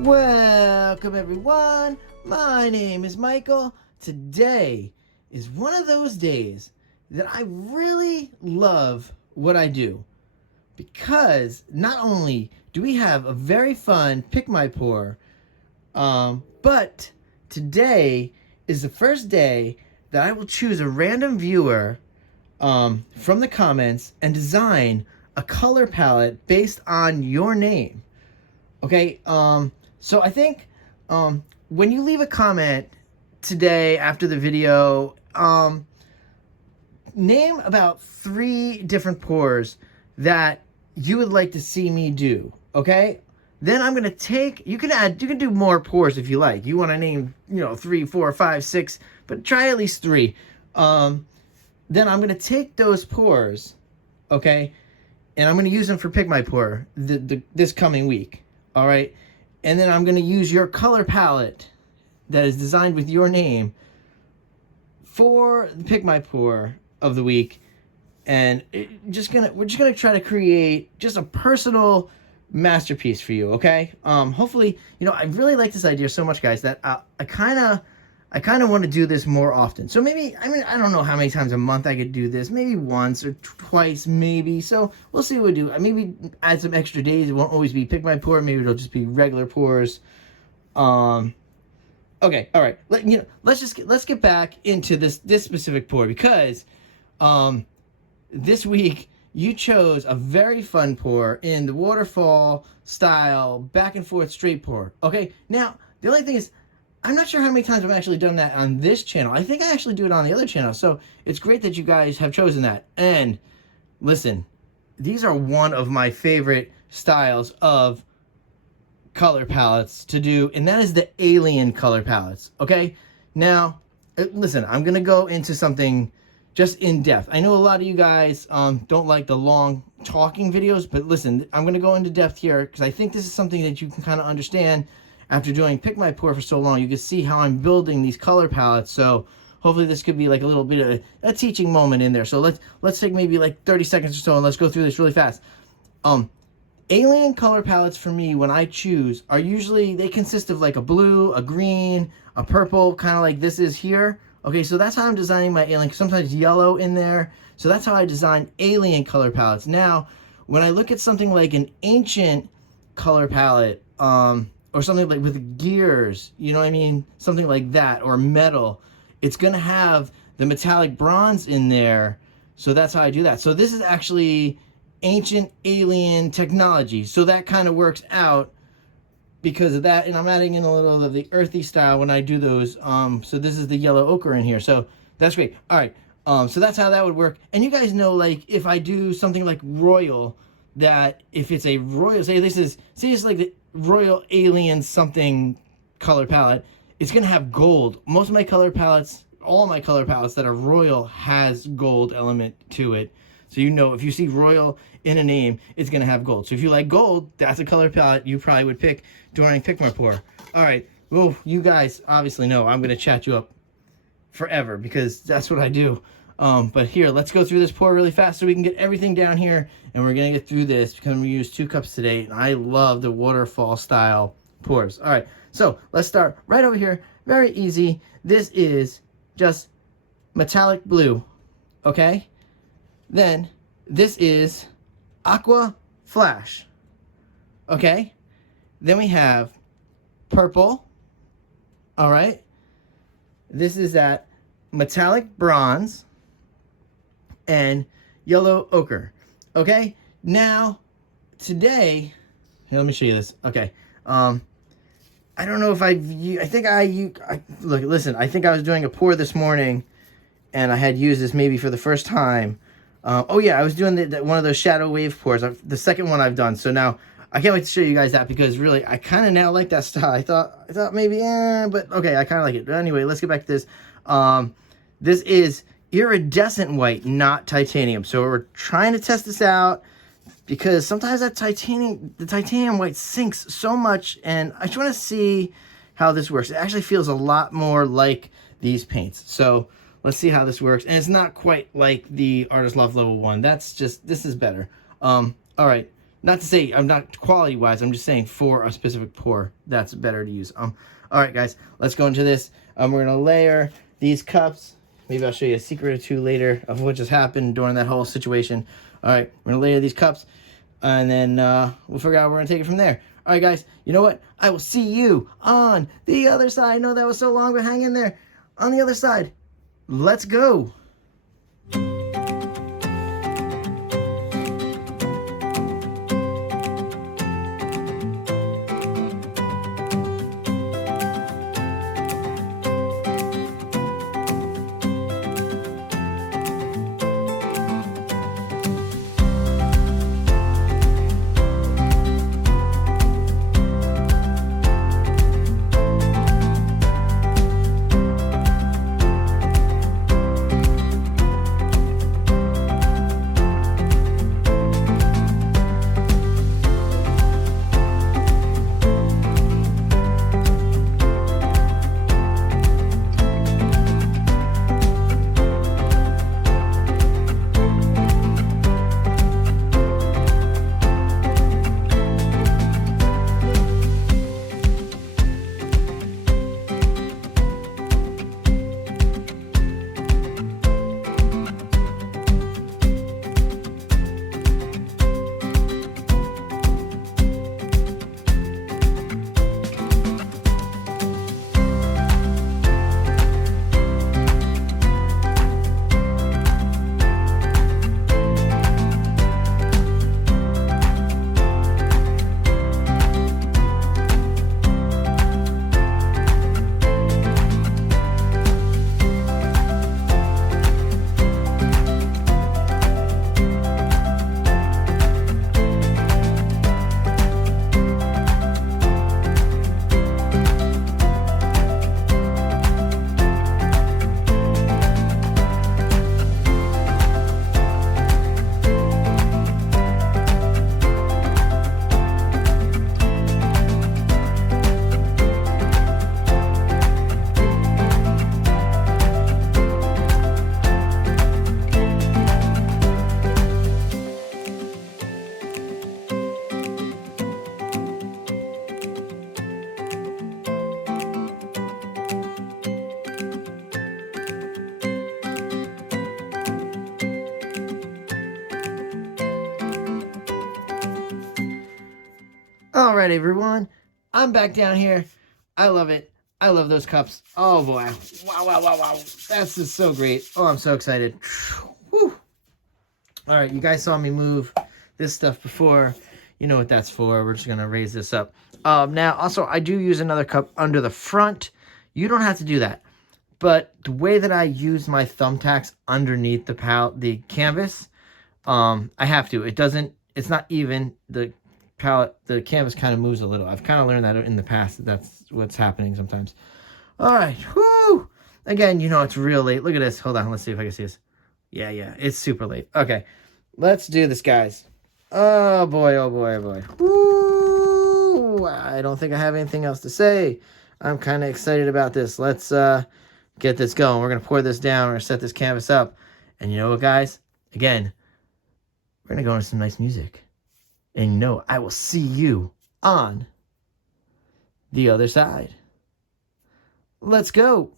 Welcome everyone, my name is Michael. Today is one of those days that I really love what I do, because not only do we have a very fun Pick My Pour, but today is the first day that I will choose a random viewer from the comments and design a color palette based on your name. Okay, so I think when you leave a comment today after the video, name about 3 different pours that you would like to see me do, okay? Then I'm gonna take, you can do more pours if you like. You wanna name, 3, 4, 5, 6, but try at least 3. Then I'm gonna take those pours, okay, and I'm gonna use them for Pick My Pour this coming week, all right? And then I'm gonna use your color palette that is designed with your name for the Pick My Pour of the week, and we're just gonna try to create just a personal masterpiece for you, okay? Hopefully, I really like this idea so much, guys, that I kind of want to do this more often. So maybe, I don't know how many times a month I could do this. Maybe once or twice, maybe. So we'll see what we do. Maybe add some extra days. It won't always be Pick My Pour. Maybe it'll just be regular pours. Okay, all right. Let's get back into this specific pour, because this week you chose a very fun pour in the waterfall style back and forth straight pour. Okay, now the only thing is, I'm not sure how many times I've actually done that on this channel. I think I actually do it on the other channel. So it's great that you guys have chosen that. And listen, these are one of my favorite styles of color palettes to do, and that is the alien color palettes. Okay, now listen, I'm gonna go into something just in depth. I know a lot of you guys don't like the long talking videos, but listen, I'm gonna go into depth here because I think this is something that you can kind of understand. After doing Pick My Pour for so long, you can see how I'm building these color palettes. So hopefully this could be like a little bit of a teaching moment in there. So let's take maybe like 30 seconds or so, and let's go through this really fast. Alien color palettes for me, when I choose, are usually, they consist of like a blue, a green, a purple, kind of like this is here. Okay, so that's how I'm designing my alien. Sometimes yellow in there. So that's how I design alien color palettes. Now, when I look at something like an ancient color palette, or something like with gears, you know what I mean? Something like that, or metal. It's gonna have the metallic bronze in there. So that's how I do that. So this is actually ancient alien technology. So that kind of works out because of that. And I'm adding in a little of the earthy style when I do those. So this is the yellow ochre in here. So that's great. All right. So that's how that would work. And you guys know, like, if I do something like royal, that if it's a royal, say it's like the royal alien something color palette, it's gonna have gold. Most of my color palettes, all my color palettes that are royal, has gold element to it. So if you see royal in a name, it's gonna have gold. So if you like gold, that's a color palette you probably would pick during Pick My Pour. All right, well, you guys obviously know I'm gonna chat you up forever because that's what I do. But here, let's go through this pour really fast so we can get everything down here, and we're gonna get through this because we use 2 cups today, and I love the waterfall style pours. All right, so let's start right over here. Very easy. This is just metallic blue, okay? Then this is aqua flash, okay? Then we have purple, all right? This is that metallic bronze and yellow ochre. Okay, now today, here, let me show you this. Okay, I don't know if look, listen, I think I was doing a pour this morning and I had used this maybe for the first time. Oh yeah, I was doing one of those shadow wave pours, the second one I've done. So now I can't wait to show you guys that, because really I kind of now like that style. I thought maybe, but okay, I kind of like it. But anyway, let's get back to this. This is iridescent white, not titanium. So we're trying to test this out because sometimes the titanium white sinks so much, and I just want to see how this works. It actually feels a lot more like these paints. So let's see how this works. And it's not quite like the Artist Loft level 1. This is better. All right. Not to say I'm not quality wise. I'm just saying for a specific pour, that's better to use. All right, guys, let's go into this. We're gonna layer these cups. Maybe I'll show you a secret or two later of what just happened during that whole situation. All right, we're gonna layer these cups, and then we'll figure out where we're gonna take it from there. All right, guys, you know what? I will see you on the other side. I know that was so long, but hang in there. On the other side, let's go. All right, everyone. I'm back down here. I love it. I love those cups. Oh, boy. Wow, wow, wow, wow. That's just so great. Oh, I'm so excited. Whew. All right, you guys saw me move this stuff before. You know what that's for. We're just going to raise this up. Now, also, I do use another cup under the front. You don't have to do that. But the way that I use my thumbtacks underneath the canvas, I have to. It's not even. The canvas kind of moves a little. I've kind of learned that in the past. That's what's happening sometimes. All right. Whoo! Again, you know it's real late. Look at this. Hold on. Let's see if I can see this. Yeah. It's super late. Okay. Let's do this, guys. Oh, boy. Oh, boy. Oh, boy. Woo! I don't think I have anything else to say. I'm kind of excited about this. Let's get this going. We're going to pour this down. We're going to set this canvas up. And you know what, guys? Again, we're going to go into some nice music. And you know, I will see you on the other side. Let's go.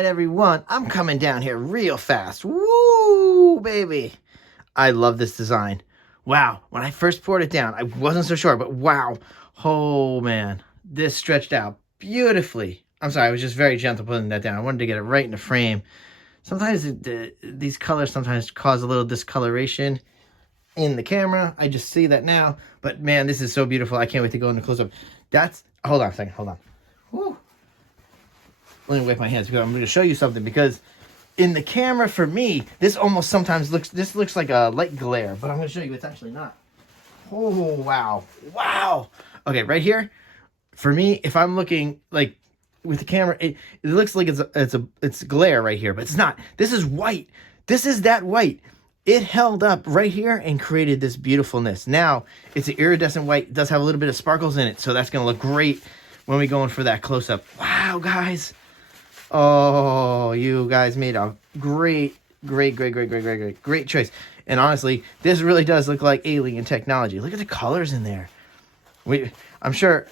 right, everyone. I'm coming down here real fast. Woo, baby. I love this design. Wow. When I first poured it down, I wasn't so sure, but wow. Oh, man. This stretched out beautifully. I'm sorry, I was just very gentle putting that down. I wanted to get it right in the frame. Sometimes these colors sometimes cause a little discoloration in the camera. I just see that now. But, man, this is so beautiful. I can't wait to go into close-up. Hold on a second. Hold on. Woo. Let me wipe my hands because I'm going to show you something, because in the camera for me, this almost sometimes looks like a light glare, but I'm going to show you it's actually not. Oh, wow. Wow. Okay, right here, for me, if I'm looking like with the camera, it looks like it's glare right here, but it's not. This is white. This is that white. It held up right here and created this beautifulness. Now, it's an iridescent white. It does have a little bit of sparkles in it, so that's going to look great when we go in for that close-up. Wow, guys. Oh, you guys made a great choice. And honestly, this really does look like alien technology. Look at the colors in there. I'm sure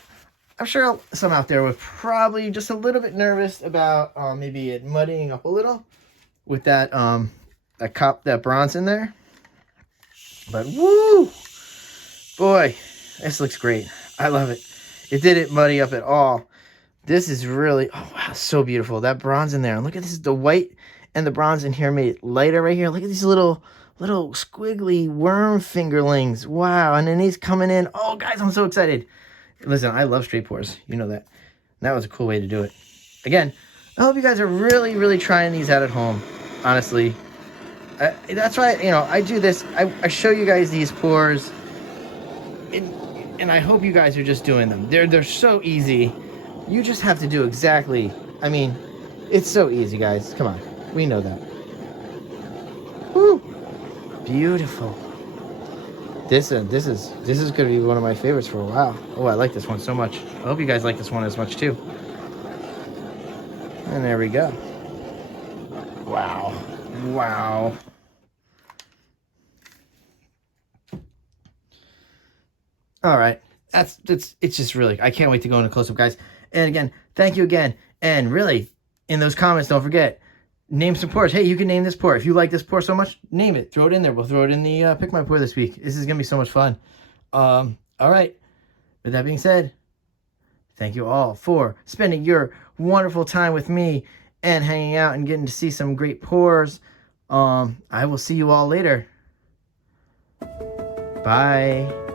some out there were probably just a little bit nervous about maybe it muddying up a little with that that bronze in there. But woo, boy, this looks great. I love it. It didn't muddy up at all. This is really, oh wow, so beautiful. That bronze in there. And look at this, the white and the bronze in here made it lighter right here. Look at these little squiggly worm fingerlings. Wow, and then he's coming in. Oh, guys, I'm so excited. Listen, I love straight pours. You know that. That was a cool way to do it. Again, I hope you guys are really trying these out at home. Honestly. That's why, I do this. I show you guys these pours. And I hope you guys are just doing them. They're so easy. You just have to do exactly. I mean, it's so easy, guys. Come on. We know that. Woo! Beautiful. This is going to be one of my favorites for a while. Oh, I like this one so much. I hope you guys like this one as much too. And there we go. Wow. Wow. All right. It's just really, I can't wait to go into close up, guys. And again, thank you again. And really, in those comments, don't forget, name some pours. Hey, you can name this pour. If you like this pour so much, name it. Throw it in there. We'll throw it in the Pick My Pour this week. This is going to be so much fun. All right. With that being said, thank you all for spending your wonderful time with me and hanging out and getting to see some great pours. I will see you all later. Bye.